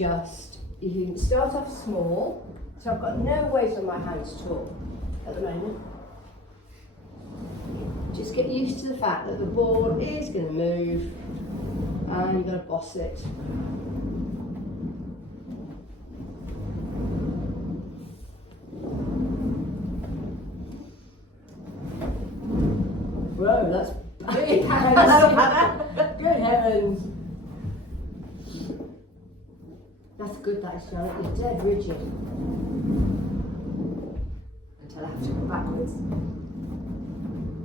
just, you can start off small. So I've got no weight on my hands at all at the moment. Just get used to the fact that the ball is going to move and you've got to boss it. Whoa, that's big. Good heavens. That's good, that is, Janet. You're dead rigid. Until I have to go backwards.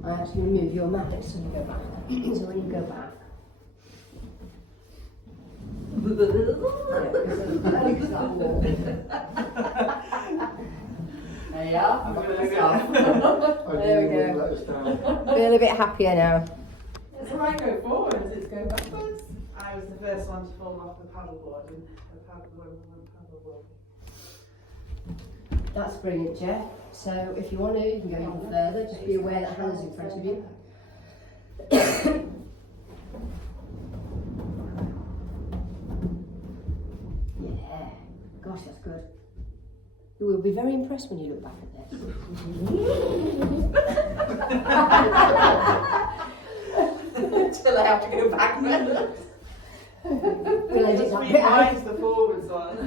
I actually remove your mallet so you go back. So when you go back. There you are. There we go. Feel a bit happier now. It's alright, go forwards, it's go backwards. I was the first one to fall off the paddleboard and the paddleboard. That's brilliant, Jeff. So if you want to, you can go even further. Just be aware that Hannah's in front of you. Yeah. Gosh, that's good. You will be very impressed when you look back at this. Until I have to go backwards. We'll edit that bit out. Mine's the forwards one.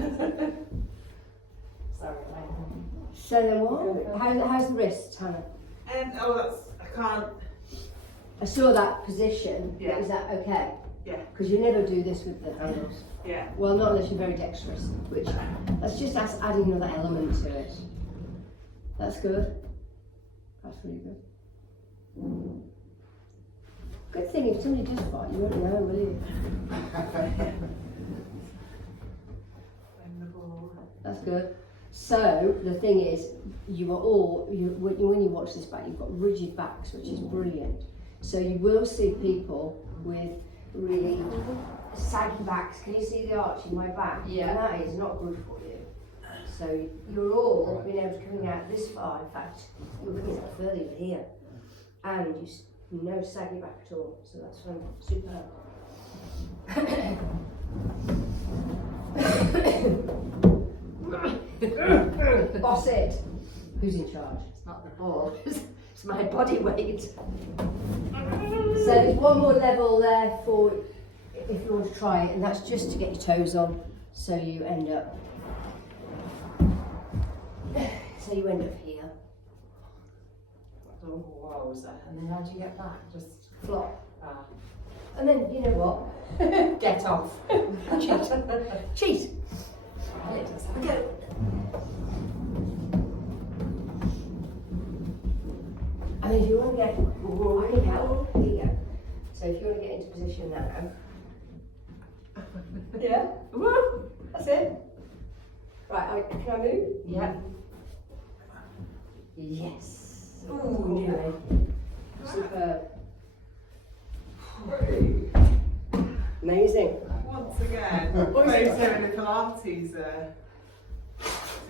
Sorry, So then what? How's the wrist, Hannah? I can't. I saw that position. Yeah. Is that okay? Yeah. Because you never do this with the handles. Yeah. Well, not unless you're very dexterous, which that's just us adding another element to it. That's good. That's really good. Good thing if somebody does fight, you won't know, will you? That's good. So the thing is, you are all when you watch this back, you've got rigid backs, which is brilliant. So you will see people with really saggy backs. Can you see the arch in my back? Yeah. And that is not good for you. So you're all being able to coming out this far. In fact, you're coming out further here, and no saggy back at all. So that's fun. Superb. Boss it. Who's in charge? It's not the ball. It's my body weight. So there's one more level there for if you want to try it, and that's just to get your toes on. So you end up. So you end up here. Oh, wowza. And then how do you get back? Just Flop. And then you know what? get off. Cheat. Cheat. Go. I mean, if you want to get, I can help. Here you go. So if you want to get into position now, yeah, woo, that's it. Right, can I move? Yeah. Yes. Ooh, nearly. Superb. Amazing. Once again, photo in the Pilates.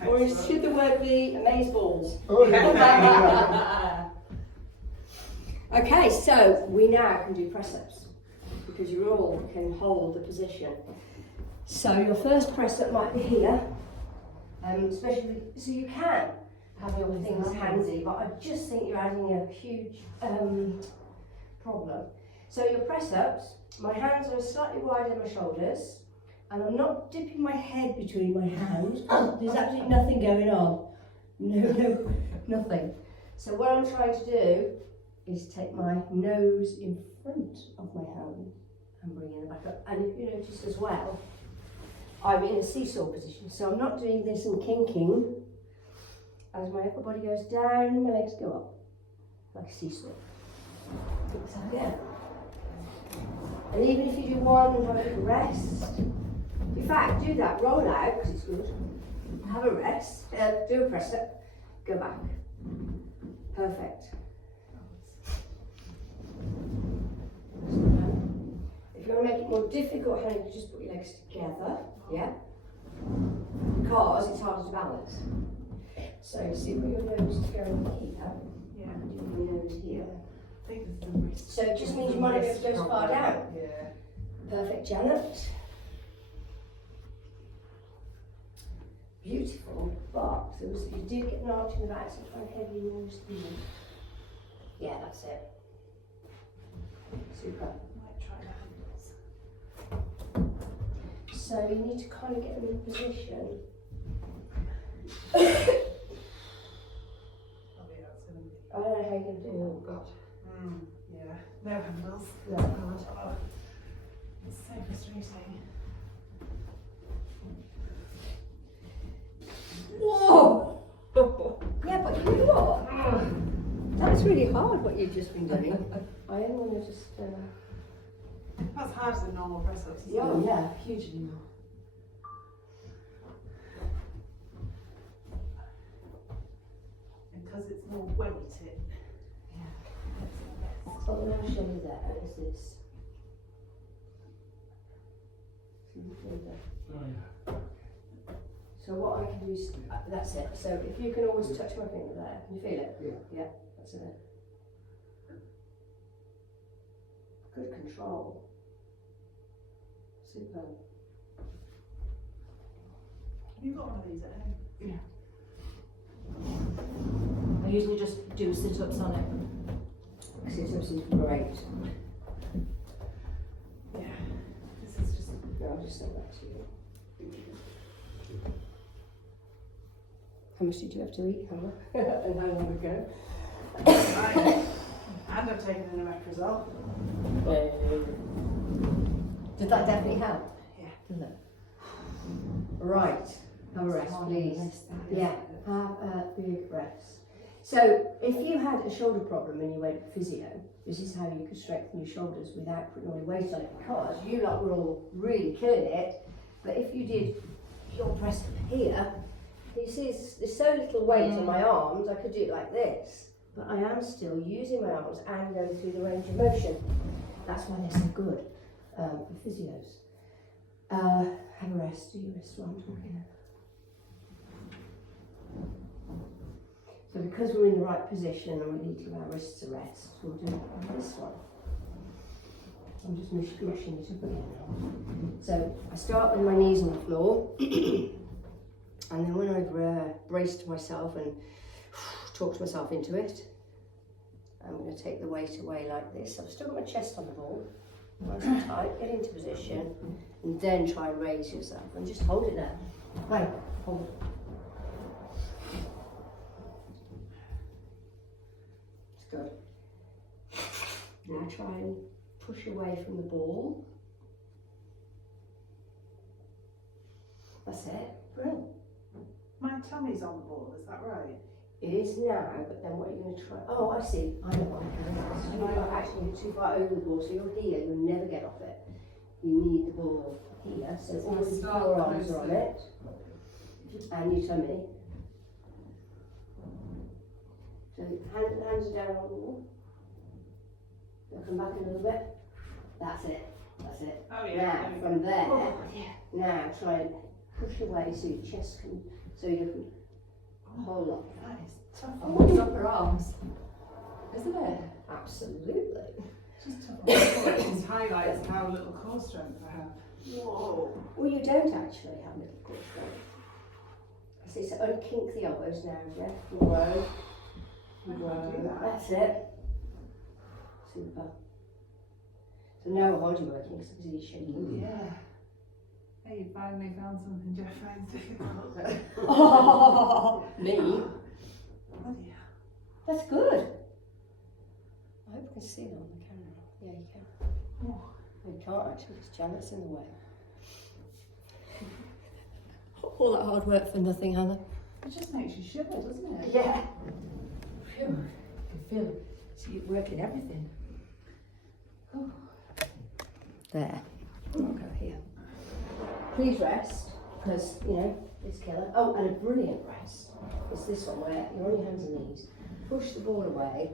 Or should the word be amazeballs? Okay, so we now can do press-ups because you all can hold the position. So your first press-up might be here, especially so you can have your things handy, but I just think you're adding a huge problem. So your press-ups, my hands are slightly wider than my shoulders, and I'm not dipping my head between my hands. There's absolutely nothing going on. No, nothing. So what I'm trying to do is take my nose in front of my hand and bring it back up. And if you notice as well, I'm in a seesaw position. So I'm not doing this and kinking. As my upper body goes down, my legs go up, like a seesaw. So yeah. And even if you do one and have a little rest, in fact, do that, roll out, because it's good. Have a rest, do a press up, go back. Perfect. If you want to make it more difficult, honey, you just put your legs together, yeah? Because it's harder to balance. So you see where your nose is going here, Yeah. and your nose here. I think there's the wrist. So it just means you might not be able to go so far down. Yeah. Perfect, Janet. beautiful, but there was, you do get an arch in the back, so try and heavy yours. Yeah, that's it. Super. Might try the handles. So you need to kind of get them in position. Oh yeah, that's gonna be. I don't know how you're going to do Oh that. god. Yeah. No handles. No. God. Oh, it's so frustrating. Whoa! Yeah, but you know what? That's really hard what you've just been doing. I am going to just. That's harder than normal press ups. Oh, yeah, hugely more. And because it's more weighted. Yeah. So what I'm going to show you there is this. So you feel that. So what I can do is, that's it. So if you can always touch my finger there, can you feel it? Yeah. Yeah, that's it. Good control. Super. Have you got one of these at home? I usually just do sit-ups on it. Because it's absolutely great. Yeah. This is just. No, I'll just send that to you. How much did you have to eat, Hannah? And how long ago? And I've taken an omeprazole. Did that definitely help? Yeah. Didn't it? Right. Have a rest, please. Yeah, have a big rest. So, if you had a shoulder problem and you went to physio, this is how you could strengthen your shoulders without putting all your weight on it, because you lot were all really killing it. But if you did your press up here, you see there's so little weight on my arms, I could do it like this. But I am still using my arms and going through the range of motion. That's why they're so good for physios. Have a rest, do your wrist while I'm talking. So because we're in the right position and we need to give our wrists a rest, we'll do this one. I'm just mushing it up again now. So I start with my knees on the floor, and then when I've braced myself and talked myself into it, I'm going to take the weight away like this. I've still got my chest on the ball. Nice and tight, get into position, and then try and raise yourself. And just hold it there. Right, hold it. It's good. Now try and push away from the ball. That's it. Brilliant. My tummy's on the ball, is that right? It is now, but then what are you going to try? Oh, I see. I know what I'm doing. So you're too far over the ball, so you're here, you'll never get off it. You need the ball here, so all your forearms are on it, and your tummy. So hands are down on the wall. They'll come back a little bit. That's it. That's it. Oh yeah. Now, from there, now try and push away so your chest can, so you can hold up. That is tough Oh, on it's upper arms, isn't it? Absolutely. Just tough on the core. It just highlights how little core strength I have. Whoa. Well, you don't actually have little core strength. I see, so unkink the elbows now, yeah? Whoa. How do I do that? That's it. Super. So now we're body working because he's shaking. Yeah. Hey, you finally found something Jeff finds difficult. Oh, me? Bloody hell. That's good. I hope you can see that on the camera. Yeah, you can. Oh. You can't actually, because Janet's in the way. All that hard work for nothing, Hannah. It just makes you shiver, doesn't it? Yeah. Phew, I can feel it. So you're working everything. There. I'll go here. Please rest, because, you know, it's killer. Oh, and a brilliant rest is this one where you're on your hands and knees. Push the ball away,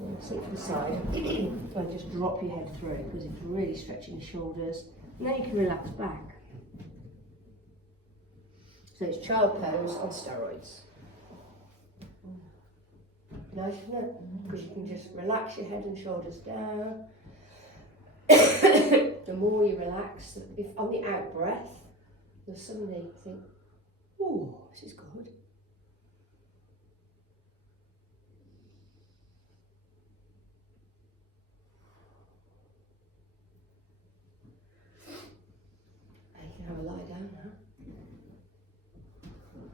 and sit to the side, and just drop your head through, because it's really stretching your shoulders. And then you can relax back. So it's child pose on steroids. Nice, isn't it? Because you can just relax your head and shoulders down. The more you relax, if on the out breath, you'll suddenly think, Oh, this is good. You can have a lie down now.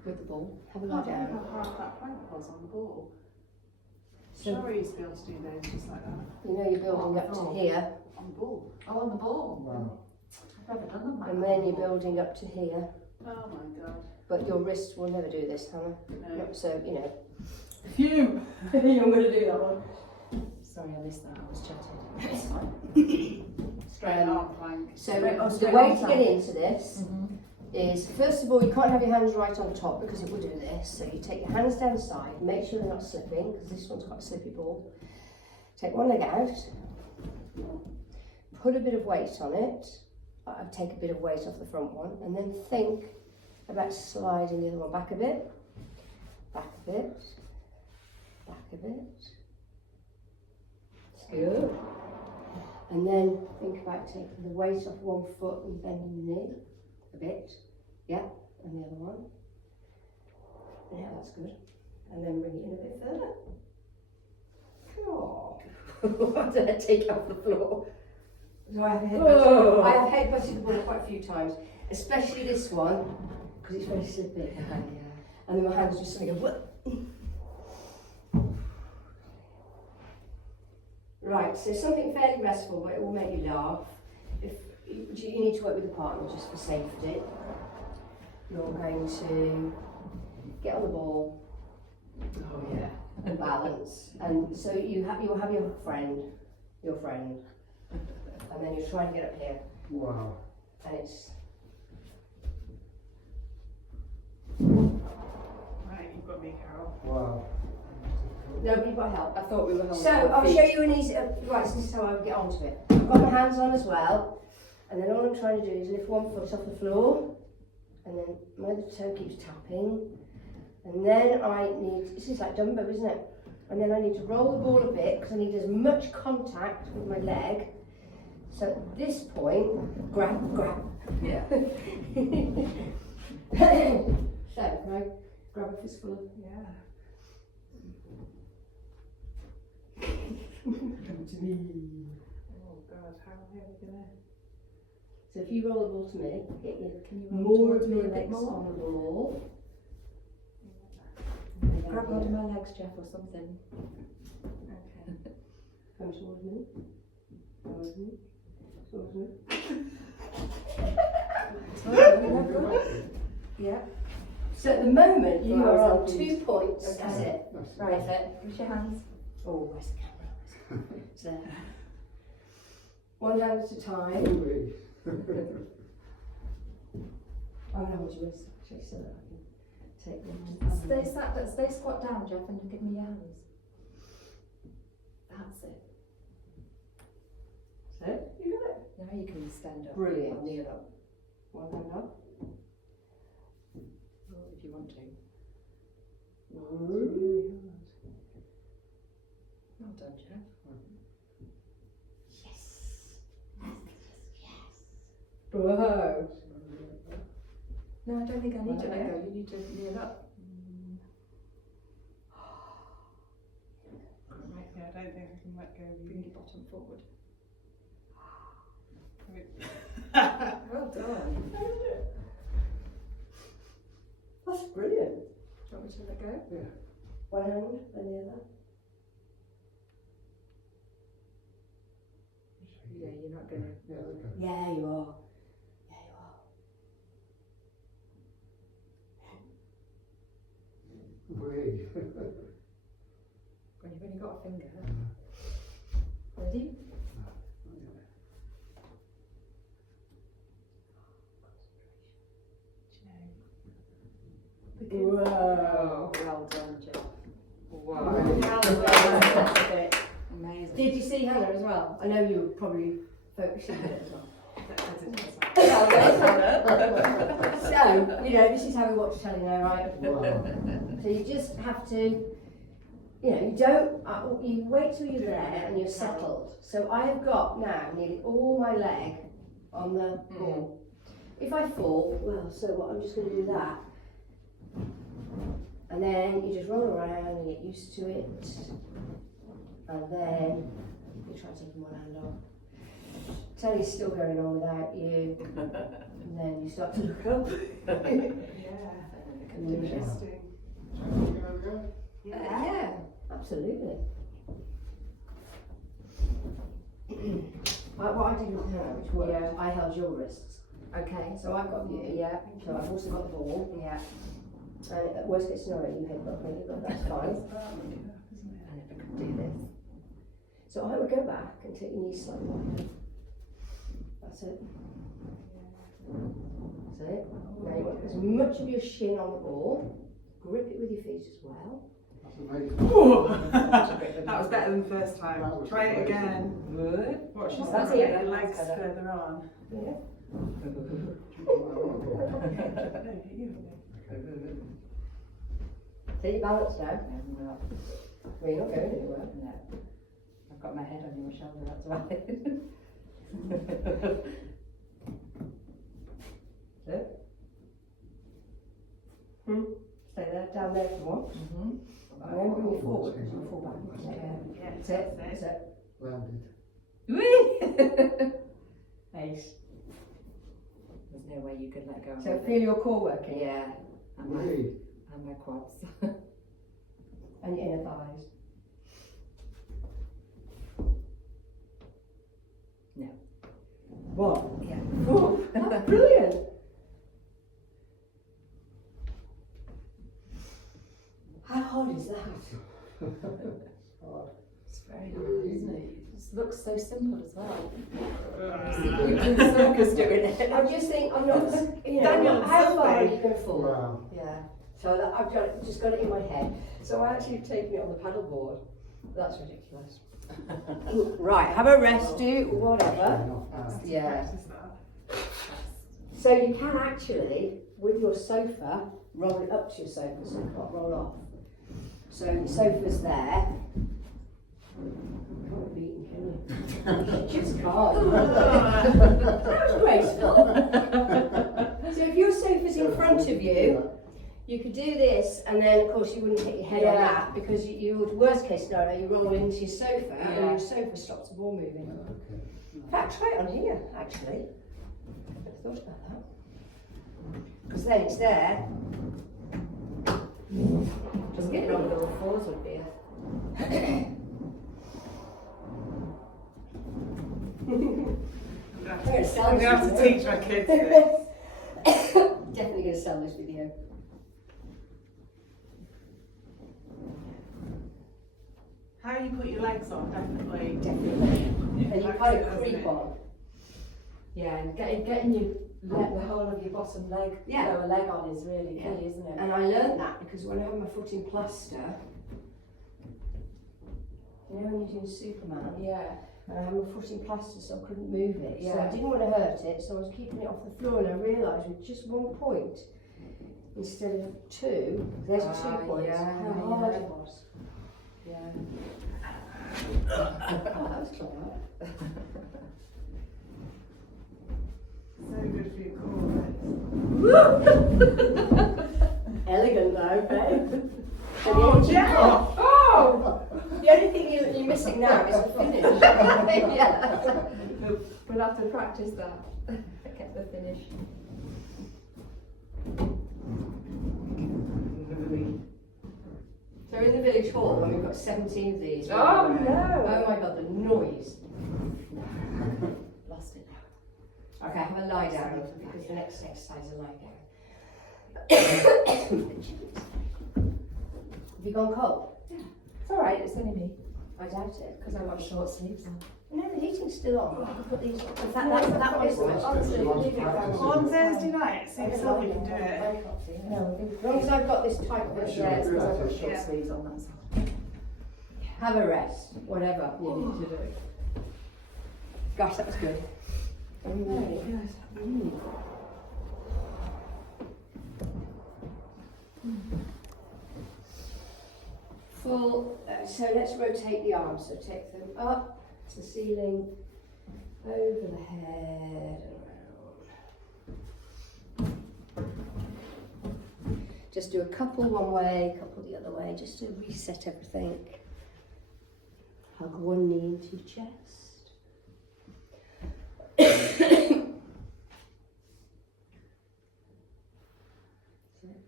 With the ball. Have a I lie don't know down. how hard that plank was on the ball. So, Sure, I used to be able to do those just like that. you know you're building up to here, On the ball. Oh, on the ball. Wow. I've never done them like and that then you're before. building up to here. Oh my god. But your wrist will never do this, Hannah. No. Not so, you know. Phew! You're going to do that one. Sorry, I missed that. I was chatting. Straight arm plank. So Straight- oh, the straight way arm to plank. get into this is, first of all, you can't have your hands right on top because it will do this. So you take your hands down the side, make sure they're not slipping because this one's got a slippy ball. Take one leg out, put a bit of weight on it. I'd take a bit of weight off the front one, and then think about sliding the other one back a bit, back a bit, back a bit. Good. And then think about taking the weight off one foot and bending the knee a bit. Yeah, and the other one. Yeah, that's good. And then bring it in a bit further. Oh, what did I take off the floor? So I have headbutted. I have headbutted the ball quite a few times, especially this one because it's very slippy. And then my hands just suddenly go. Whoop. Right, so something fairly restful, but it will make you laugh. If you need to work with a partner just for safety, you're going to get on the ball. Oh, yeah. And balance, and so you will have your friend, and then you're trying to get up here, Wow. and it's Right, you've got me, Carol. Wow. nobody but help. I thought we were holding So our I'll feet. show you an easy. Right, so this is how I would get onto it. I've got my hands on as well, and then all I'm trying to do is lift one foot off the floor, and then my other toe keeps tapping, and then I need. This is like Dumbo, isn't it? And then I need to roll the ball a bit because I need as much contact with my leg. So at this point, grab. Yeah. So can I grab a fistful of? Yeah. Come to me. Oh god, how are we gonna? So if you roll the ball to me, get your Can you roll more towards of me your a bit legs more? on the ball. Grab hold of my legs, Jeff, or something. Okay. Come towards me. Towards me. Towards me. Yeah. So at the moment you are on 2 points. Okay. That's it. That's Right, give us your hands. Oh, where's the camera? It's there. One hand at a time. Ooh-wee. I'm going to hold your wrist actually so that I can take them. Stay squat down, Jeff, and give me your hands. That's it. So, you got it. Now you can stand up. Brilliant. I'll kneel up, One hand up. if you want to. Well done, Jeff. Yes. Whoa. No, I don't think I need to Okay. let go. You need to kneel up. Right, yeah, I don't think I can let go of Bring you. your bottom forward. I Well done. That's brilliant. Do you want me to let go? Yeah. One hand, then the other. Yeah, you're not going to. Yeah, okay. Yeah, you are. Yeah, you are. Wee. When you've only got a finger. Ready? Whoa. Well done, Jeff. Wow. Amazing. Did you see Hannah as well? I know you were probably focusing on it as well. So, you know, this is how we watch telly now, right? Wow. So you just have to, you know, you don't, you wait till you're there and you're settled. So I have got now nearly all my leg on the ball. If I fall, well, so what, I'm just going to do that. And then you just roll around and get used to it. And then you try taking one hand off. Telly's still going on without you. And then you start to look up. Yeah. Interesting. Yeah, absolutely. What I did with her, which was I held your wrists. Okay. So I've got you. Yeah. So I've also got the ball. Yeah. And at worst case scenario, you headbutt me, but that's fine. And if I could do this. So I would go back and take your knees slightly wider. That's it. That's it. Now you want as much of your shin on the ball. Grip it with your feet as well. That's amazing. That was better than the first time. That was Try it amazing. again. Good. What she's That's saying, it. your legs That's better. further on. Yeah. Take your balance now. Well, Well, you're not going anywhere. no. I've got my head on your shoulder, that's why. Good. Stay there, down there if you want. Mm-hmm. And then bring it forward because you'll fall back. Yeah, That's it. That's it. Landed. Ace. There's no way you could let go of So it. feel your core working. Yeah. And my, Really? and my quads. And your inner thighs. No. One. Yeah. Ooh, that's brilliant. How hard is that? Hard. It's very hard, isn't it? It just looks so simple as well. Uh, You're in the circus doing it. I just think I'm not, Daniel, how far are something. you going to fall? Wow. Yeah. So that I've got it, just got it in my head. So I actually taken it on the paddleboard. That's ridiculous. Right, have a rest, do whatever. Yeah. practice that. So you can actually, with your sofa, roll it up to your sofa so you can't roll off. So the sofa's there. You can't be eaten, can you? You just can't. That was graceful. So if your sofa's in front of you, you could do this, and then of course you wouldn't hit your head on Yeah. that because you would, worst case scenario, you roll into your sofa and Yeah. your sofa stops the ball moving. Okay. In fact, try it on here, actually. I never thought about that. Because then it's there. Just getting on all fours would be a... I'm going to sell I'm this going to have to video. teach my kids this. Definitely going to sell this video. How you put your legs on, definitely. Definitely. And you kind of Doesn't creep it? on. Yeah, and getting you let the whole of your bottom leg, Yeah. lower leg on is really key, Yeah. isn't it? And I learned that because when I had my foot in plaster, you know when you're doing Superman, Yeah. and I had my foot in plaster so I couldn't move it. So Yeah. I didn't want to hurt it, so I was keeping it off the floor and I realised with just 1 point instead of 2, there's your 2 Ah, points, yeah, how hard yeah. it was. Yeah. Oh, that was clever. So good for your core. Elegant though, babe. Oh, Jen! Oh! The only thing you're missing now is the finish. Yeah. We'll have to practice that. Get the finish. So in the village hall, when we've got 17 of these. Oh, no. Oh my god, the noise. Lost it now. Okay, have a lie down because the next exercise is a lie down. Have you gone cold? It's alright, it's only me. I doubt it. Because I've got short sleeves on. No, the heating's still on. I can put these. In fact, that one's nice. Honestly, leave it On Thursday night, see if Sylvie can do it. No, As long as I've got this tight bit, yeah, it's because I've got short Yeah. sleeves on, that's all. have a rest, whatever you need to do. Gosh, that was good. Full, so let's rotate the arms. So take them up to the ceiling, over the head, and around. Just do a couple one way, a couple the other way, just to reset everything. Hug one knee into your chest. So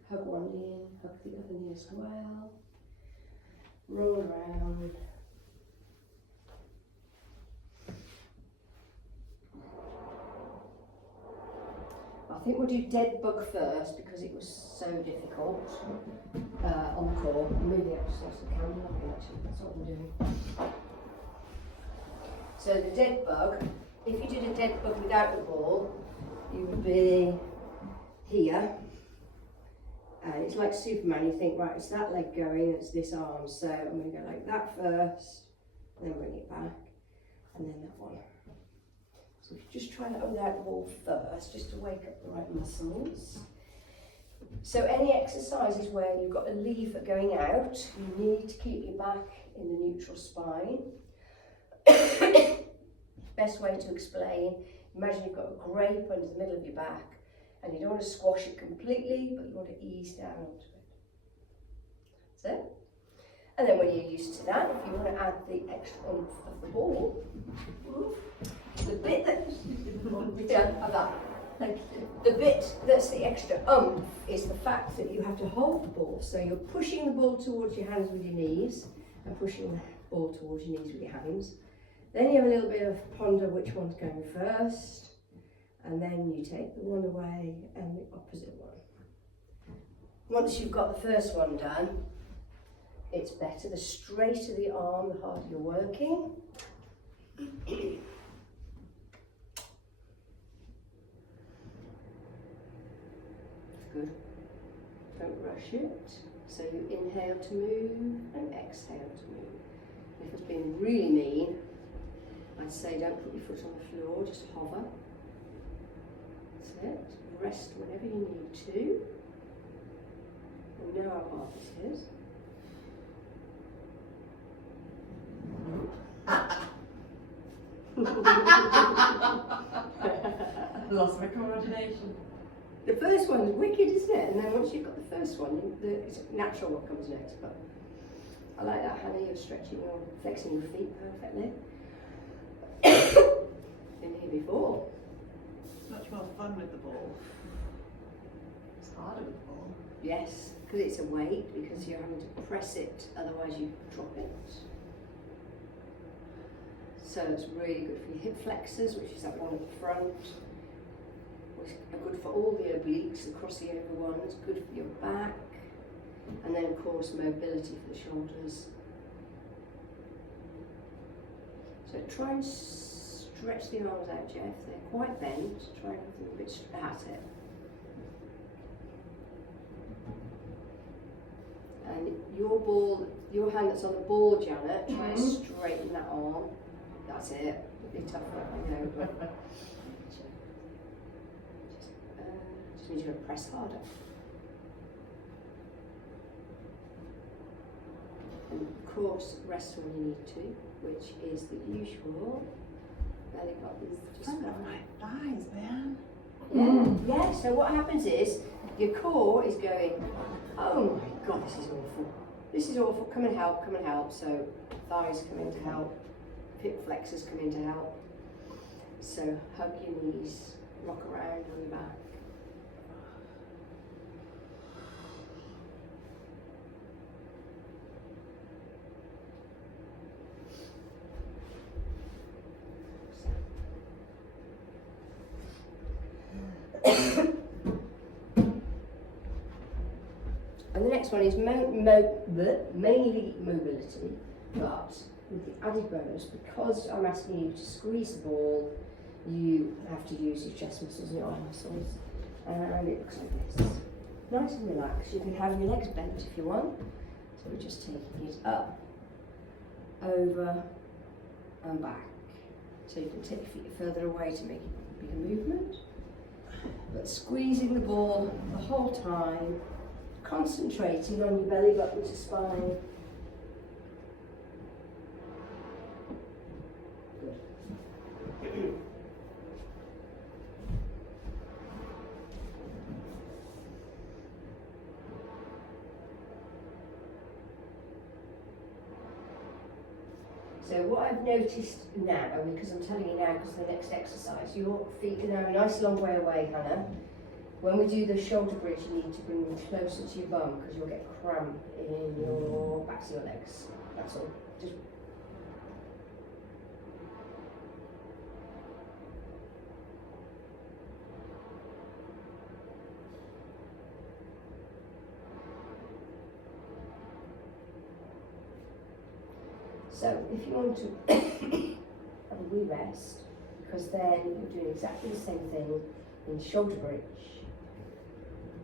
hug one knee in, hug the other knee as well. Roll around. I think we'll do dead bug first because it was so difficult on the core. Move the exercise to the camera, actually, that's what I'm doing. So the dead bug, if you did a dead bug without the ball, you would be here. And it's like Superman, you think, right, it's that leg going, it's this arm, so I'm going to go like that first, and then bring it back, and then that one. So if you just try that without the ball first, just to wake up the right muscles. So any exercises where you've got a lever going out, you need to keep your back in the neutral spine. Best way to explain, imagine you've got a grape under the middle of your back, and you don't want to squash it completely, but you want to ease down onto it. That's it. And then when you're used to that, if you want to add the extra oomph of the ball, the bit that, the bit that's the extra oomph is the fact that you have to hold the ball. So you're pushing the ball towards your hands with your knees, and pushing the ball towards your knees with your hands. Then you have a little bit of ponder which one's going first. And then you take the one away and the opposite one. Once you've got the first one done, it's better. The straighter the arm, the harder you're working. Good. Don't rush it. So you inhale to move and exhale to move. If it's been really mean, I'd say don't put your foot on the floor, just hover. It. Rest whenever you need to. And know how hard this is. Lost my coordination. The first one's wicked, isn't it? And then once you've got the first one, it's natural what comes next. But I like that, Hannah, you're stretching or flexing your feet perfectly. Been here before. Much more fun with the ball. It's harder with the ball. Yes, because it's a weight, because you're having to press it, otherwise you drop it. So it's really good for your hip flexors, which is that one at the front. Which are good for all the obliques, the crossing over ones, good for your back. And then of course mobility for the shoulders. So try and stretch the arms out, Jeff. They're quite bent. Try and have them a bit at it. And your ball, your hand that's on the ball, Janet, try and straighten that arm. That's it. A bit tougher, I know, but just need you to press harder. And of course, rest when you need to, which is the usual. Belly buttons just I've got my thighs, man. Yeah, so what happens is your core is going, oh my god, this is awful. This is awful, come and help, come and help. So thighs come in to help, hip flexors come in to help. So hug your knees, rock around on your back. And the next one is mainly mobility, but with the added bonus, because I'm asking you to squeeze the ball, you have to use your chest muscles and your arm muscles, and it looks like this. Nice and relaxed. You can have your legs bent if you want, so we're just taking it up, over and back. So you can take your feet further away to make it a bigger movement, but squeezing the ball the whole time, concentrating on your belly button to spine. Good. So what I've noticed now, because I'm telling you now because the next exercise, your feet are now a nice long way away, Hannah. When we do the shoulder bridge, you need to bring them closer to your bum because you'll get cramp in your backs of your legs. That's all. Just so if you want to have a wee rest, because then you're doing exactly the same thing in shoulder bridge.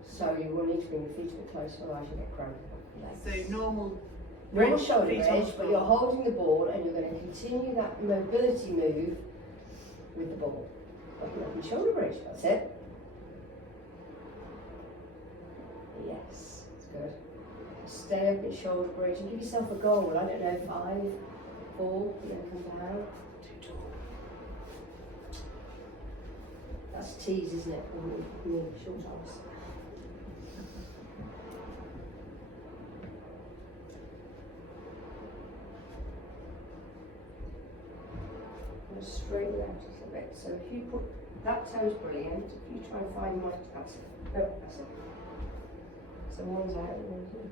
So you will need to bring your feet a bit closer, otherwise you get cramp. So normal Normal bridge, shoulder feet on bridge, the but you're floor. holding the ball and you're going to continue that mobility move with the ball. Open up your shoulder bridge, that's it. Yes, that's good. Stay up in shoulder bridge and give yourself a goal. I don't know, 5, 4, you're going to come down. Too tall. That's tease, isn't it? Me, short arms. Straighten out a little bit. So if you put that toe's brilliant, if you try and find my that's it. No, that's it. So one's out and one's in.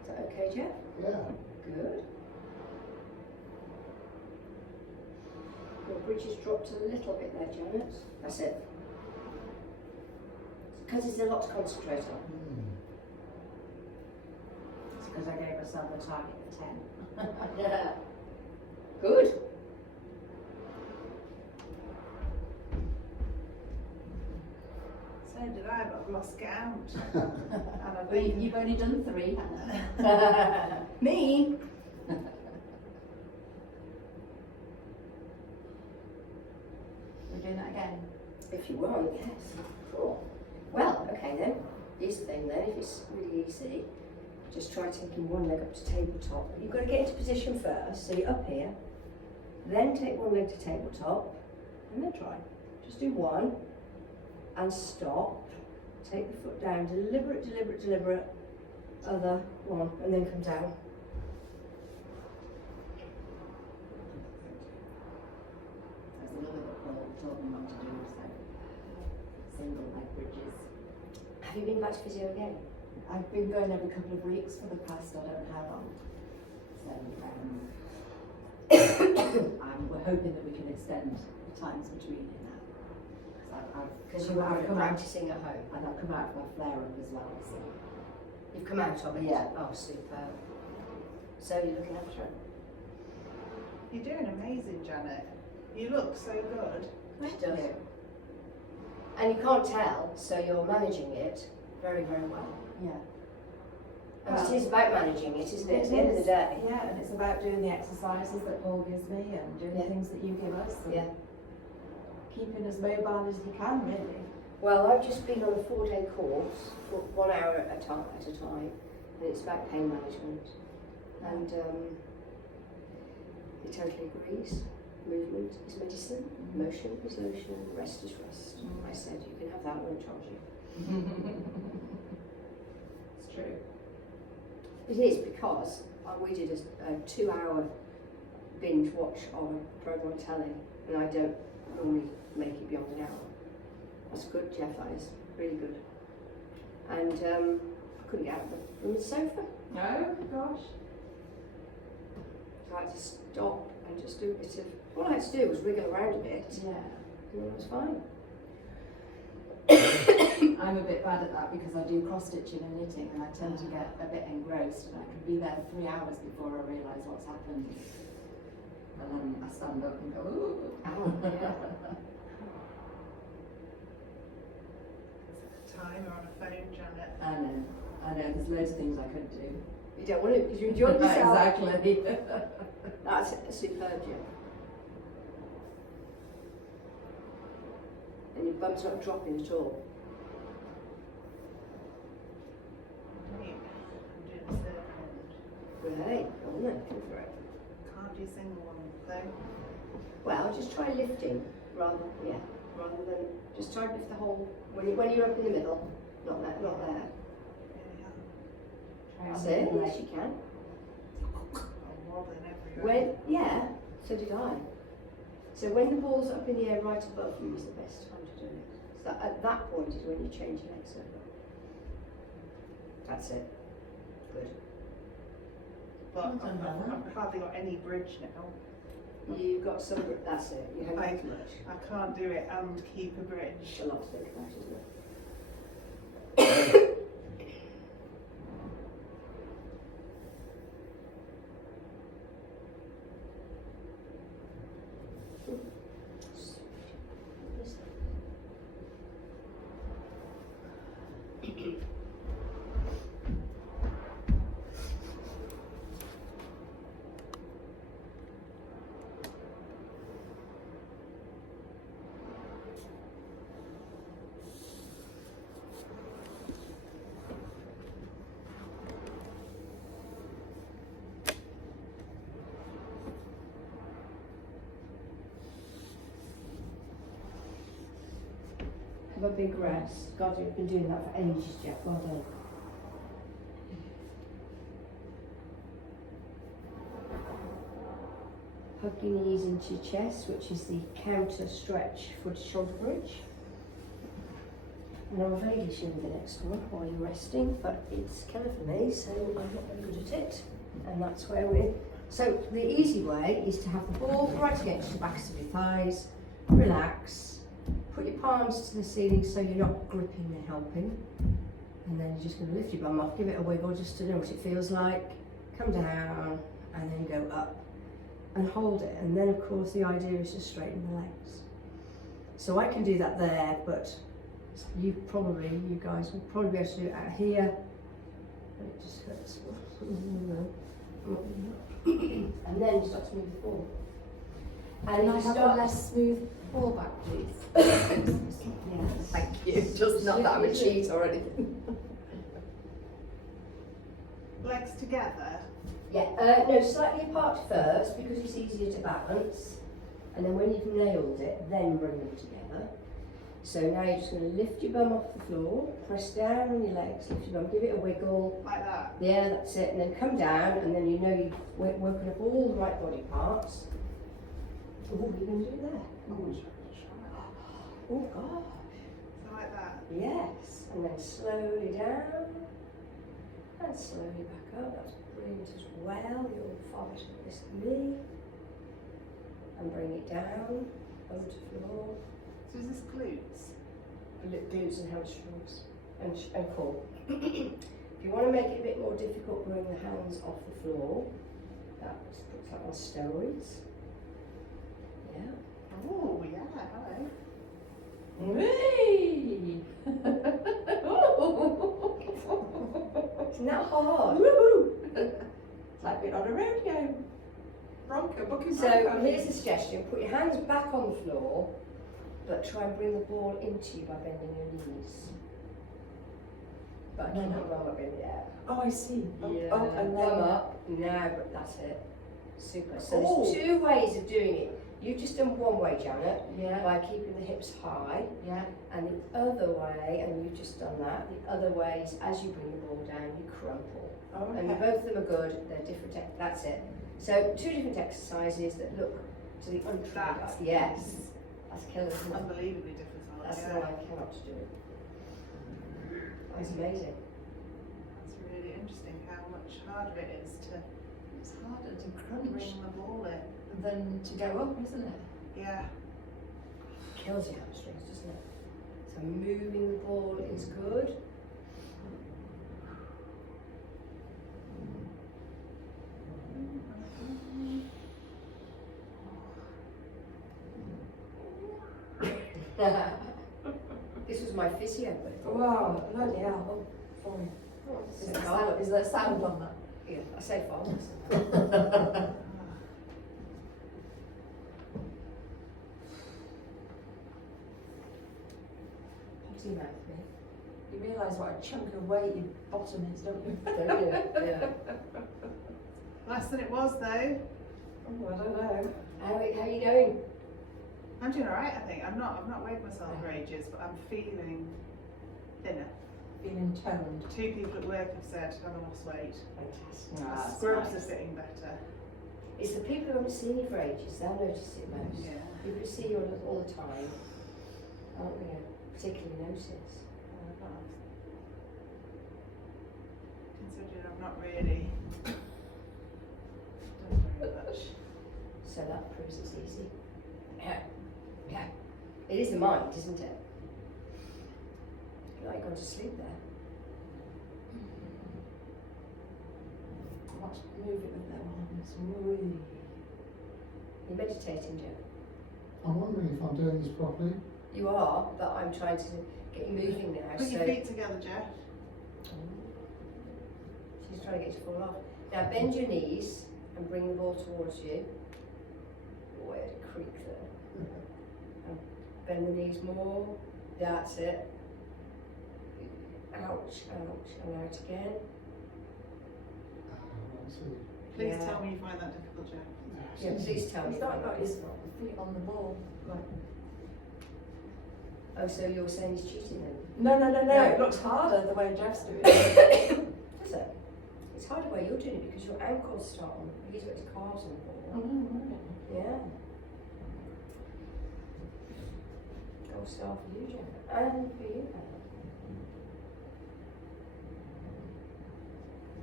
Is that okay, Jeff? Yeah. Good. Your bridge has dropped a little bit there, Janet. That's it. Because there's a lot to concentrate on. It's because I gave myself a target of 10. Yeah. Good. So did I, but I've lost count. And I've Well, been, you've only done 3, Hannah. Me? We're doing that again. If you want, yes. Cool. Well, okay then. Here's the thing then, if it's really easy, just try taking one leg up to tabletop. You've got to get into position first, so you're up here, then take one leg to tabletop, and then try. Just do one, and stop. Take the foot down, deliberate, other one, and then come down. There's another that Paul told me not to do, so single leg bridges. Have you been back to physio again? I've been going every couple of weeks for the past I don't know how long. So we're hoping that we can extend the times between it now. Because you are practicing at home. And I've come out of my flare up as well. So You've come out of it? Yeah. Oh, superb. So you're looking after it? you're doing amazing, Janet. You look so good. She does. And you can't tell, so you're managing it very, very well. Yeah. And Well, it is about managing it, isn't it? At the end of the is. day. Yeah, and it's about doing the exercises that Paul gives me and doing Yeah. the things that you give us. And Yeah. keeping as mobile as you can, really. Well, I've just been on a 4-day course for 1 hour at a time, and it's about pain management. And he totally agrees. Movement is medicine, motion is lotion, rest is rest. I said, you can have that, I won't charge you. It's true. It is because we did a 2-hour binge watch of a program on telly, and I don't normally make it beyond an hour. That's good, Jeff, that is really good. And I couldn't get out from the sofa, Oh gosh. so I had to stop and just do a bit of. All I had to do was wriggle around a bit, Yeah. and it was fine. I'm a bit bad at that because I do cross stitching and knitting and I tend to get a bit engrossed and I can be there 3 hours before I realise what's happened. And then I stand up and go, ooh. Oh, yeah. Timer on a phone, Janet. I know, there's loads of things I could do. You don't want to because you enjoyed yourself. Exactly. That's superb, Jeff. And your bum's not dropping at all. I'm doing a third hand. Right, go on then, go for it. Can't do single one though. Well, just try lifting rather than just try to lift the whole when you're up in the middle, not there. Try That's it. Yes, you can. I'm wobbling everywhere. Yeah, so did I. So when the ball's up in the air right above you is the best time to do it. So at that point is when you change your legs over. That's it. Good. But Well done, Hannah. I've hardly got any bridge now. You've got some. That's it. You haven't Like- too much. I can't do it and keep a bridge. It's a lot to think about, isn't it? Have a big rest. God, you've been doing that for ages, Jeff. Well done. Hug your knees into your chest, which is the counter stretch foot shoulder bridge. And I'll vaguely show you the next one while you're resting, but it's killer for me, so I'm not very good at it. And that's where we're. So the easy way is to have the ball right against the backs of your thighs, relax, put your palms to the ceiling so you're not gripping the helping, and then you're just going to lift your bum off, give it a wiggle just to know what it feels like, come down, and then go up and hold it. And then of course the idea is to straighten the legs. So I can do that there, but you guys will probably be able to do it out here, and it just hurts. And then you start to move the ball. And Can if I you have a start, less smooth ball back, please? yes. Thank you. Just not that I'm a cheat or anything. Legs together. Yeah, no, slightly apart first because it's easier to balance, and then when you've nailed it, then bring them together. So now you're just going to lift your bum off the floor, press down on your legs, lift your bum, give it a wiggle. Like that. Yeah, that's it, and then come down, and then you know you've woken up all the right body parts. Oh, what are you going to do there? Oh, gosh. So like that. Yes, and then slowly down, and slowly back up. That's brilliant as well. You're far better at this than me. And bring it down, onto the floor. So is this glutes? Glutes and hamstrings and core. If you want to make it a bit more difficult, bring the hands off the floor. That puts that on steroids. Yeah. Oh yeah, hello. Whee! Isn't that hard? It's like being on a rodeo. Bronco, booking So bronco. here's the suggestion: put your hands back on the floor, but try and bring the ball into you by bending your knees. But keep your bum up in the air. Oh, I see. Yeah, Oh, and then bum up. No, but that's it. Super. So Oh. there's two ways of doing it. You've just done one way, Janet, Yeah, by keeping the hips high, yeah. and the other way, and you've just done that. The other way is as you bring the ball down, you crumple. Oh, And okay. both of them are good. They're different. That's it. So two different exercises that look to the untrained That's- eye. Yes, that's killer, isn't it? Unbelievably different. That's yeah. the one I cannot do. That's amazing. That's really interesting how much harder it is to It's harder to crunch bring the ball in. than to go up, isn't it? Yeah. Kills your hamstrings, doesn't it? So moving the ball is good. This was my physio, but Wow, bloody hell. sorry. Is there a sound on that? Yeah, I say false. Potty mouth me. You realise what a chunk of weight your bottom is, don't you? Don't you? Yeah. Less than it was though. Oh, I don't know. How are you going? I'm doing alright, I think. I've not weighed myself for ages, but I'm feeling thinner. feeling toned. 2 people at work have said having lost weight. Fantastic. That's Scrubs nice. are fitting better. It's the people who haven't seen you for ages, they'll notice it most. Yeah. People who see you all the time aren't going to particularly notice. Considering I've not really done very much. So that proves it's easy. Yeah. Yeah. It is the mind, isn't it? You're like going to sleep there. Watch moving with them arms. Whee. You're meditating, Joe. I'm wondering if I'm doing this properly. You are, but I'm trying to get you moving now. Put so your feet together, Jeff. She's trying to get you to fall off. Now bend your knees and bring the ball towards you. Oh, I had a creak there. And bend the knees more. That's it. Ouch, ouch, and out again. Let's see. Please Yeah. tell me you find that difficult, Jeff. Yeah, please tell me. He's not got his it's not. feet on the ball. Like, Oh, so you're saying he's cheating then? no. No. It looks harder the way Jeff's doing it. Does it? It's harder where you're doing it because your ankles start on. He's got his calves on the ball. Yeah. Gold star for you, Jen. And for you, Hannah.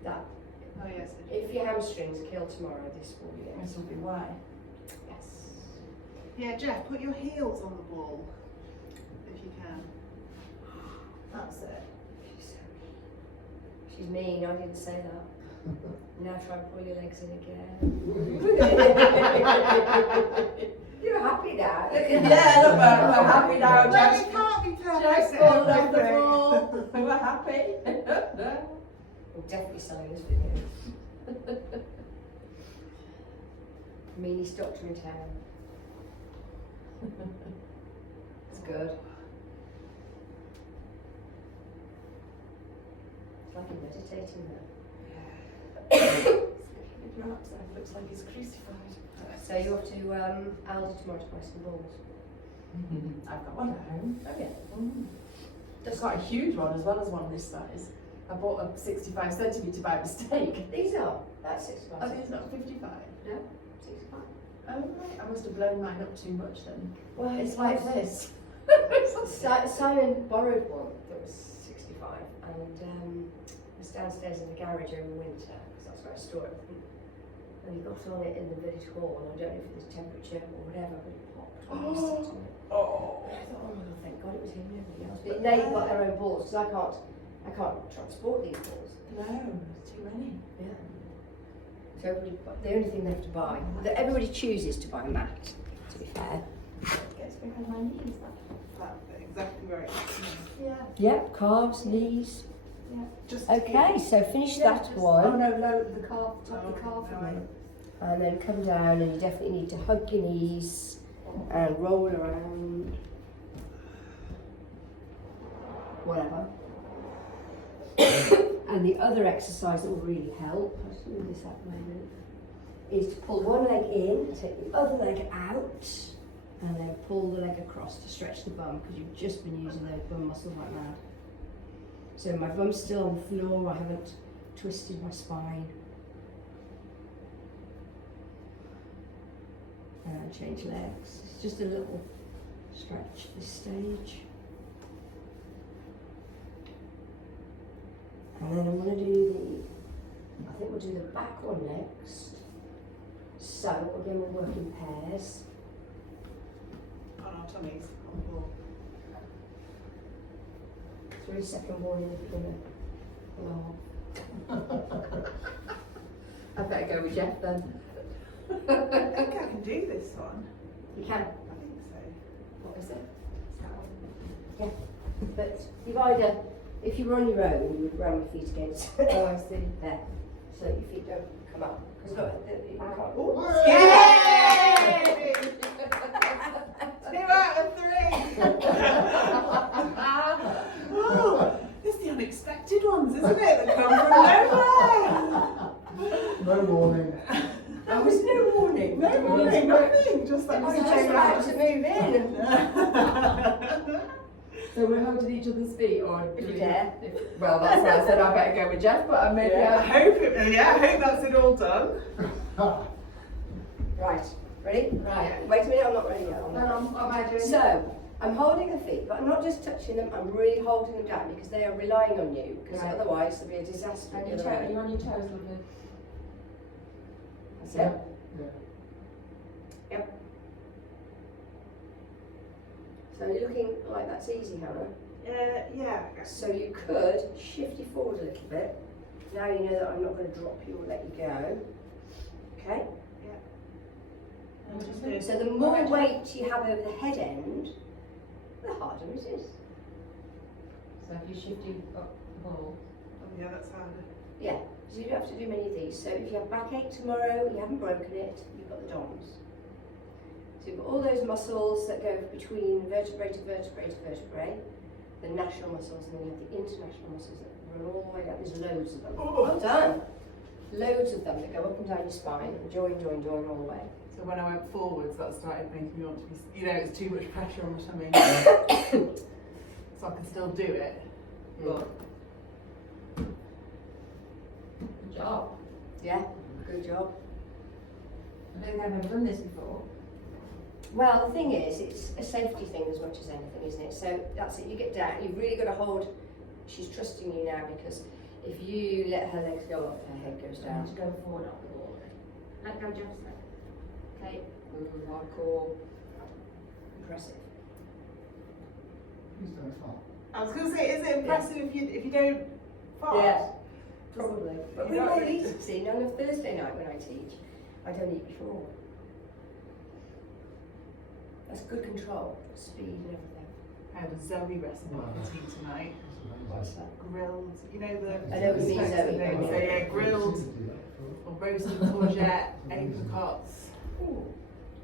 That. Oh yes. If your hamstrings kill tomorrow, this will be it. This will be why. Yes. Yeah, Jeff, put your heels on the ball if you can. That's it. She's mean, I didn't say that. Now try and pull your legs in again. You're happy now. Look at Yeah, that. look, we're happy now, No, Jeff. it can't be perfect. Jeff's at fallen off the everything. ball. We're happy. We'll definitely sell this video. Meanest doctor in town. It's good. It's like you're meditating there. Looks like he's crucified. So you off to Aldi tomorrow to buy some balls. I've got one at home. Oh yeah. That's quite a huge one as well as one this size. I bought a 65 centimetre by mistake. These are. That's 65. Oh, it's not 55. No, 65. Oh right, I must have blown mine up too much then. Well, It's like this. Simon borrowed one that was 65 and was downstairs in the garage over winter because that's where I store everything. And he got on it in the village hall, and I don't know if it was temperature or whatever, but it popped when he sat on it. Oh. I thought, oh my god, thank God it was him and nobody else. But they've got their own balls because I can't transport these balls. No, too many. Yeah. So the only thing they have to buy, that everybody chooses to buy a mat, to be fair. It gets behind my knees. That's exactly where it is. Yeah. Yep, calves, knees. Just Okay, so finish that Oh one. no, the calf, top the calf for me. And then come down, and you definitely need to hug your knees and roll around. Whatever. And the other exercise that will really help, I'll just move this out a moment, is to pull one leg in, take the other leg out, and then pull the leg across to stretch the bum, because you've just been using those bum muscles like mad. So my bum's still on the floor, I haven't twisted my spine. And change legs. It's just a little stretch at this stage. And then I'm going to do I think we'll do the back one next. So again we'll work in pairs. on our tummies on the ball. 3-second warning if you're going to I better go with Jeff then. I think I can do this one. You can, I think so. What is it? but you've either, if you were on your own, you would ram your feet against Oh, I see. there, so that your feet don't come up. Because look, you can't. Yay! 2 out of 3. Oh, it's the unexpected ones, isn't it? That come from nowhere. No warning. There was no warning. No warning, nothing. Just like I was just about to move in. So So we're holding each other's feet, or If do you we- dare. Well, that's why I said I better go with Jeff, but I maybe I hope that's it all done. Right, ready? Right. Wait a minute, I'm not ready yet. What am I doing? So, I'm holding the feet, but I'm not just touching them, I'm really holding them down because they are relying on you, because Right. otherwise there'll be a disaster. And the your other way. you're on your toes, lovely. That's Yeah. it. Yeah. So you're looking like that's easy, Hannah. Yeah. So you could shift you forward a little bit. Now you know that I'm not going to drop you or let you go. Okay? So the more weight you have over the head end, the harder it is. So if you shift you up the ball. Yeah, that's harder. Yeah, so you don't have to do many of these. So if you have backache tomorrow, you haven't broken it, you've got the DOMS. So you've got all those muscles that go between vertebrae to vertebrae to vertebrae, the national muscles, and then you have the international muscles that run all the way down. There's loads of them. Oh. Well done. Loads of them that go up and down your spine and join all the way. So when I went forwards, that started making me want to be, it's too much pressure on my tummy. So I can still do it, but Good job. Yeah, good job. I don't think I've ever done this before. Well, the thing is, it's a safety thing as much as anything, isn't it? So that's it, you get down, you've really got to hold, she's trusting you now because if you let her legs go up, her head goes Down down. to go forward up the ball. Let go, Jeff. Okay, hardcore, impressive. He's done it far. I was going to say, is it impressive if you don't fart? Yeah. Probably. But You we don't all eat. eat, see, on a Thursday night when I teach, I don't eat before. That's good control, speed and everything. I had a Zoe recipe for tea tonight. What's that? Grilled, I know what you mean, Zoe. Zoe. So yeah, grilled or roasted courgette, apricots, Ooh.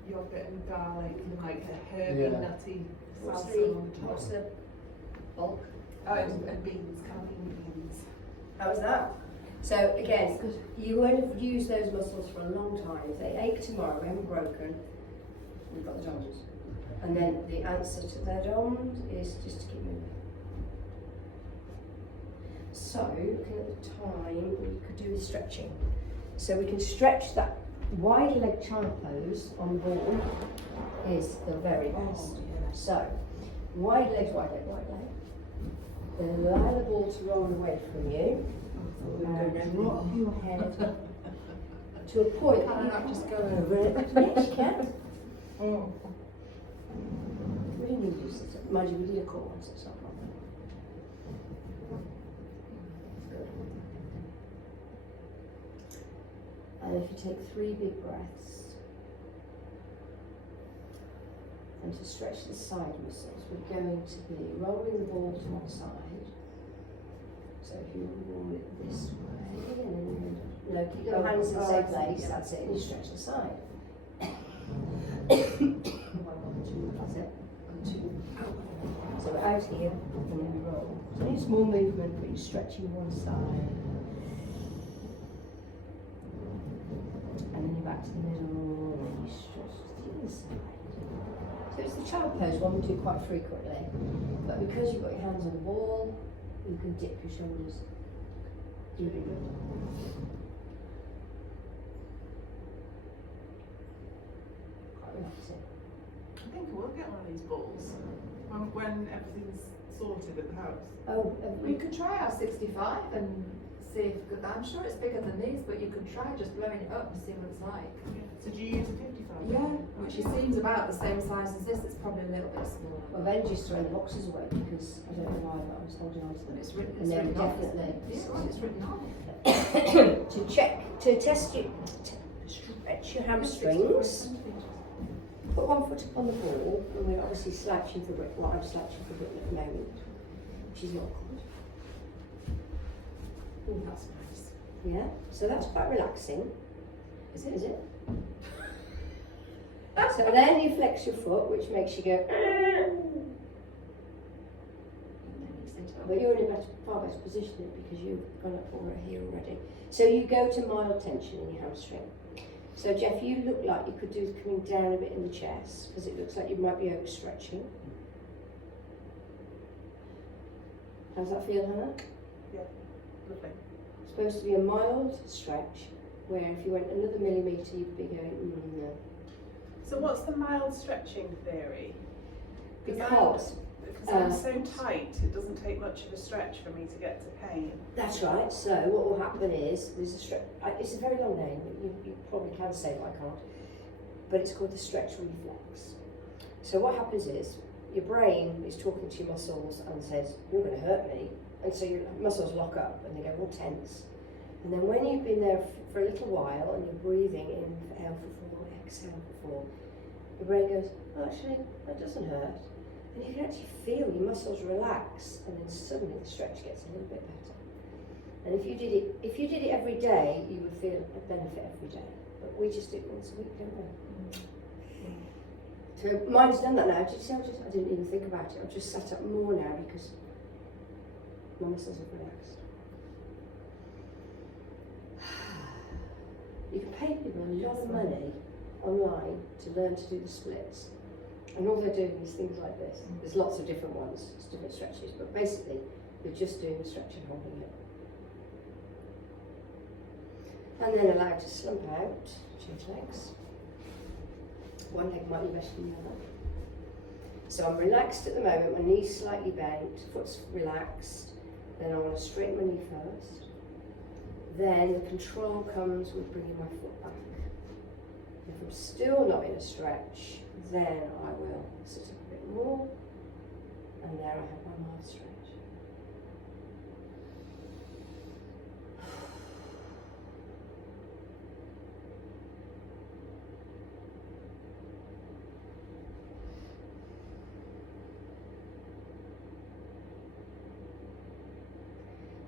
yogurt and garlic, and like a herby, Yeah. nutty What's salsa the, on what's top. the bulk? Oh, and beans, carabine beans. How was that? So again, you won't have used those muscles for a long time. If they ache tomorrow, they haven't broken, we've got the DOMS. And then the answer to their DOMS is just to keep moving. So, looking at the time, we could do the stretching. So we can stretch that wide leg child pose on the ball is the very best. So, wide legs, wide leg, wide leg. Then allow the ball to roll away from you. And then drop your head to a point that you can just go over it. Yes, you can. We didn't need to do this. Mind you, we did a core one, so it's not a problem. Good. And if you take 3 big breaths, and to stretch the side muscles, we're going to be rolling the ball to one side. So if you roll it this way, and then no, keep your hands in the same place, that's it, and you stretch the side. 1, 2, that's it. 1, 2. So we're out here, and then we roll. So it's more movement, but you're stretching one side. And then you're back to the middle, and you stretch to the other side. So it's the child pose one we do quite frequently, but because you've got your hands on the ball, you can dip your shoulders even more. Quite relaxing. I think I will get one of these balls when everything's sorted at the house. Oh, We could try our 65 and see if, I'm sure it's bigger than these, but you could try just blowing it up and see what it's like. So do you use a 55? Yeah, which seems about the same size as this, it's probably a little bit smaller. well, Benji's throwing the boxes away because I don't know why, but I was holding on to them. But it's written, And they're definitely it's written on it. to check, to test you, to stretch your hamstrings. Put one foot up on the ball, and we're obviously slouching for Brit. Well, I'm slouching for Brit at the moment, which is awkward. Oh, that's nice. Yeah, so that's quite relaxing. Is it? So then you flex your foot, which makes you go. But you're in a far better position because you've gone up over here already. So you go to mild tension in your hamstring. So Jeff, you look like you could do coming down a bit in the chest because it looks like you might be overstretching. How's that feel, Hannah? Lovely. It's supposed to be a mild stretch, where if you went another millimetre, you'd be going, no. So what's the mild stretching theory? Because I'm so tight, it doesn't take much of a stretch for me to get to pain. that's right. So what will happen is there's a stretch. It's a very long name. You probably can say it, I can't. But it's called the stretch reflex. So what happens is your brain is talking to your muscles and says, "You're going to hurt me," and so your muscles lock up and they go all tense. And then when you've been there for a little while and you're breathing in for for 4, exhale for 4, your brain goes, "Oh, actually, that doesn't hurt." And you can actually feel your muscles relax, and then suddenly the stretch gets a little bit better. And if you did it every day, you would feel a benefit every day. But we just do it once a week, don't we? So mine's done that now. Did you see? I didn't even think about it. I've just sat up more now because my muscles have relaxed. You can pay people a lot of money online to learn to do the splits. And all they're doing is things like this. There's lots of different ones, it's different stretches, but basically they're just doing the stretch and holding it. And then allowed to slump out, change legs. One leg might be better than the other. So I'm relaxed at the moment, my knee's slightly bent, foot's relaxed. Then I want to straighten my knee first. Then the control comes with bringing my foot back. If I'm still not in a stretch, then I will sit up a bit more, and there I have my mild stretch.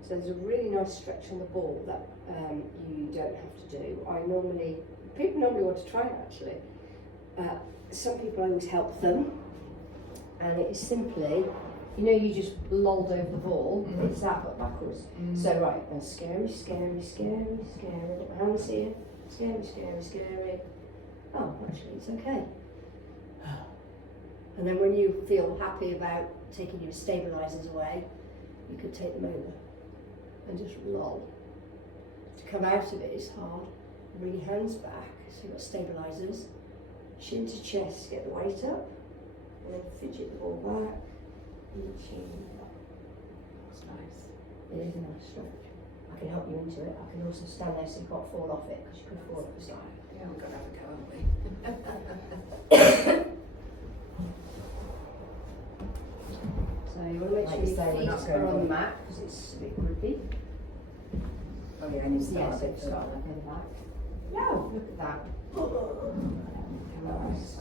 So there's a really nice stretch on the ball that you don't have to do. People normally want to try it actually. Some people I always help them, and it is simply, you just lolled over the ball, it's that but backwards. So right, and scary, scary, scary, scary, hands here, scary, scary, scary. Oh, actually it's okay. And then when you feel happy about taking your stabilisers away, you could take them over and just loll. To come out of it is hard. Bring your hands back, so you've got stabilisers. Chin to chest, get the weight up, and then fidget the ball back, and the chin back. That's nice. It is a nice stretch. I can help you into it. I can also stand there so you can't fall off it, because you could fall off the side. Yeah, we've got to have a go, haven't we? So you want to make Like sure you say, your we're feet not are on going the mat, because it's a bit grippy. Oh yeah, and you Yeah, start so at the start like in the back. No, look at that. Nice. I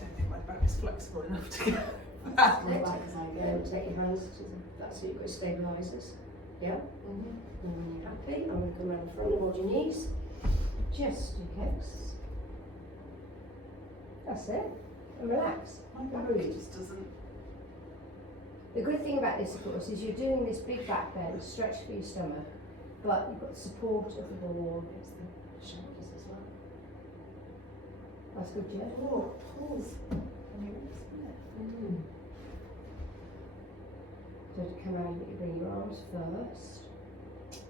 don't think my back is flexible enough to get Take that. take your hands to that's it, you've got stabilisers. Yeah. And when you're happy, I'm going to come around the front and hold your knees. Just in case. That's it. And relax. My back just doesn't. The good thing about this, of course, is you're doing this big back bend, stretch for your stomach, but you've got the support of the ball. It's the shoulders as well. That's good, Jed. Oh, pulls. So to come out, you bring your arms first,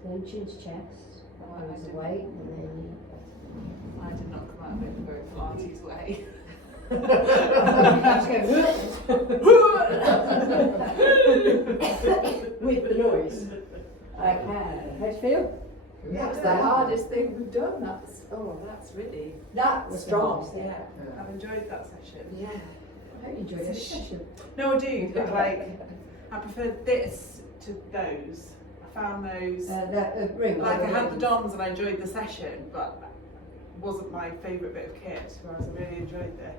then chin to chest, that moves the weight, and then I did not come out of it the very Pilates way. with the noise. Okay, how do you feel? That's the hardest thing we've done. That's really That was strong. strong. Yeah. I've enjoyed that session. Yeah. I hope you enjoyed this session. No, I do, but like, I prefer this to those. I found those, The ring. like I had the DOMs and I enjoyed the session, but wasn't my favourite bit of kit, whereas I really enjoyed this.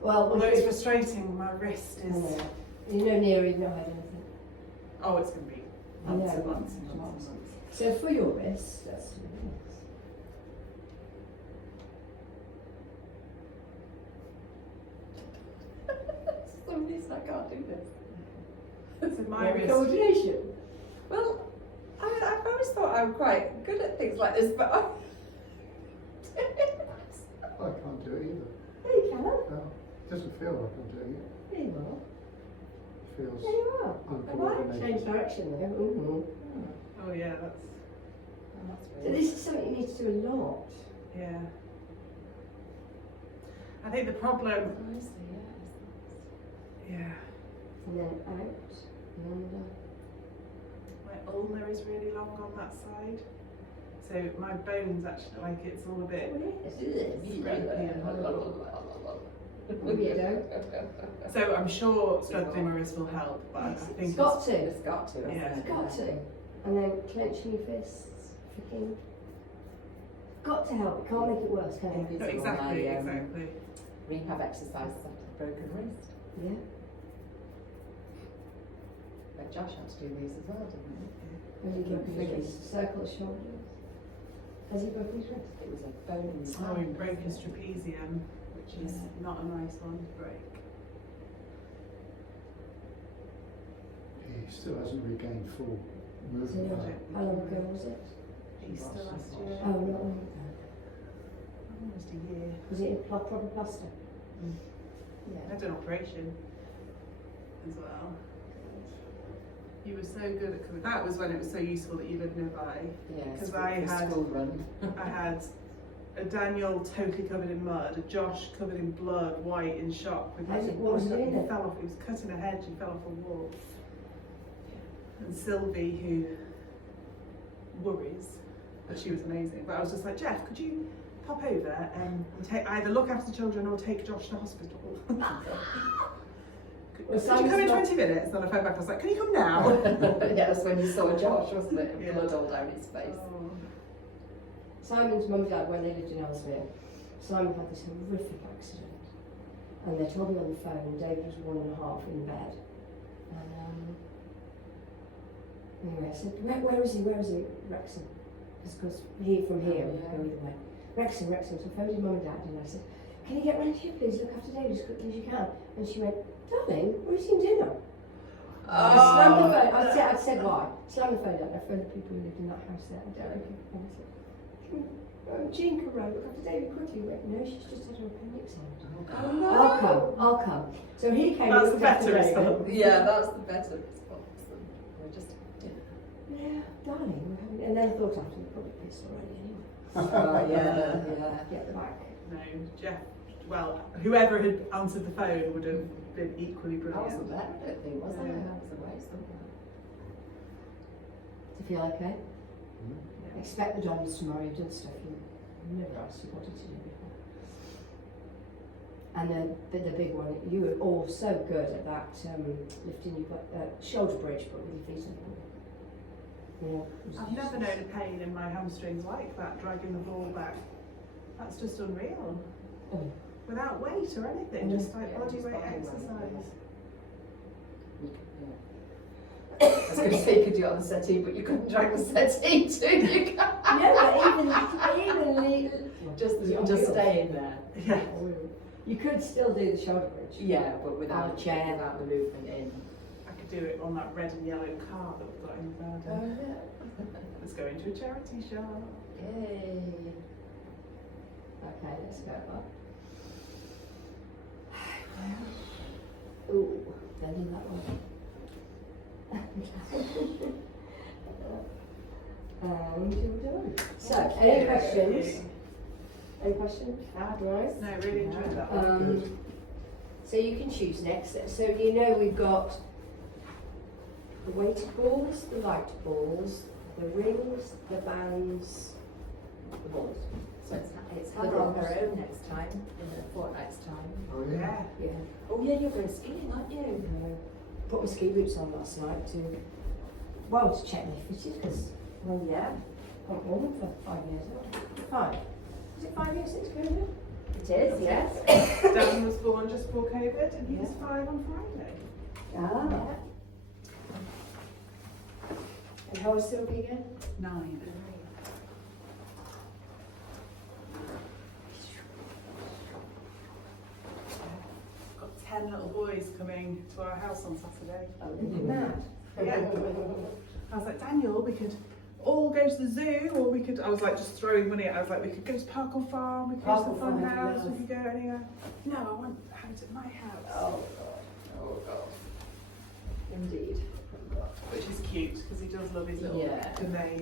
Well, Although it's frustrating, my wrist is, you know, near you've not had anything. oh, it's going to be months and Yeah. months and months and months. So for your wrist, that's really nice. Some reason I can't do this. So my Very wrist, coordination. Well, I've always thought I'm quite good at things like this, but I can't do it either. There you can. No, it doesn't feel like I'm doing it. There you are. feels There you are. uncoordinated. Change direction there. Ooh. Oh yeah, that's So this is something you need to do a lot. yeah. I think the problem, yeah, And then out. Under. my ulnar is really long on that side, so my bones actually like it's all a bit scrapey and Weirdo. so I'm sure strength humerus will help, but I Yes, think it's got to. It's got to. hasn't Yeah. it? It's got to. And then clenching your fists. Freaking. Got to help. It can't make it worse, can it? No, exactly, exactly. Rehab exercises after the broken wrist. Yeah. But Josh had to do these as well, didn't he? Has he broken his wrist? Circle his shoulders. Has he broken his wrist? It was a bone in his Oh, he hand. broke his trapezium, which is not a nice one to break. He still hasn't regained full Is he not? movement. How long ago was it? Easter last year, Oh, not long ago. almost a year. Was it in proper plaster? I had an operation as well. You were so good at cooking. That was when it was so useful that you lived nearby. Yeah, 'Cause school- I the had- school run. I had a Daniel totally covered in mud, a Josh covered in blood, white in shock. With What was he doing he then? fell off. He was cutting a hedge. He fell off a wall. And Sylvie, who worries, but she was amazing. But I was just like, Jeff, could you pop over and either look after the children or take Josh to hospital? Could you come in 20 minutes? Then I phoned back. I was like, can you come now? Yeah, it was when you saw Josh, wasn't it? Yeah. Blood all down his face. Oh. Simon's mum and dad, when they lived in Ellesmere, Simon had this horrific accident. And they told me on the phone, and David was 1.5 in bed. And anyway, I said, where is he? Where is he? Wrexham. Because from here, we could go either way. Wrexham. So I phoned his mum and dad, and I said, can you get round here, please? Look after David as quickly as you can. And she went, darling, we're eating dinner. I slammed the phone. I said why. Slammed the phone down. I phoned the people who lived in that house there, Derek. And I said, Jean can run, look after David quickly. He went, no, she's just had her appendix out. Oh no! I'll come. So he came That's and the looked after better David. response. Yeah, that's the better response. We're just dinner. Yeah, darling, we're having. And then I thought after, you're probably pissed already anyway. Oh yeah. Get the back. No, Jeff. Well, whoever had answered the phone would have been equally I wasn't brilliant. there, I don't think, was I? Yeah. I was away somewhere. Do you feel okay? Yeah. Expect the Dons tomorrow. You've done stuff you never asked you wanted to do before. And the big one, you were all so good at that lifting your shoulder bridge, but with your feet on the floor. Yeah. I've never known a pain in my hamstrings like that, dragging the ball back. That's just unreal. Oh. Without weight or anything, Mm. just like Yeah, body just weight body weight, exercise. Yeah. I was going to say you could do it on the settee, but you couldn't drag the settee too. You can't. No, but even Just staying there. Yeah. You could still do the shoulder bridge. Yeah, but without On a chair. without the movement in. I could do it on that red and yellow car that we've got in the garden. yeah. Let's go into a charity shop. Yay. Okay, let's go up. Ooh, bending that one. And you're done. So, any questions? Any questions? Right. No, really enjoyed that one. Um, so you can choose next. So you know we've got the weighted balls, the light balls, the rings, the bands, the balls. So it's Hannah on her own next time, in a fortnight's time. Oh Yeah. Yeah. Oh yeah, you're going skiing, aren't you? Put my ski boots on last night to check they fitted because, well, yeah, I've worn them for 5 years now. 5. Is it 5 years since COVID? It is, yes. Dan was born just before COVID and he was 5 on Friday. Ah. And how old is Sylvie again? 9. Got 10 little boys coming to our house on Saturday. Mad. Yeah. I was like, Daniel, we could all go to the zoo, or we could, I was like just throwing money at, I was like, we could go to Parkle Farm, we could go to the fun house, we could go anywhere. No, I want to have it at my house. Oh, Oh god. which is cute because he does love his little Yeah. domain.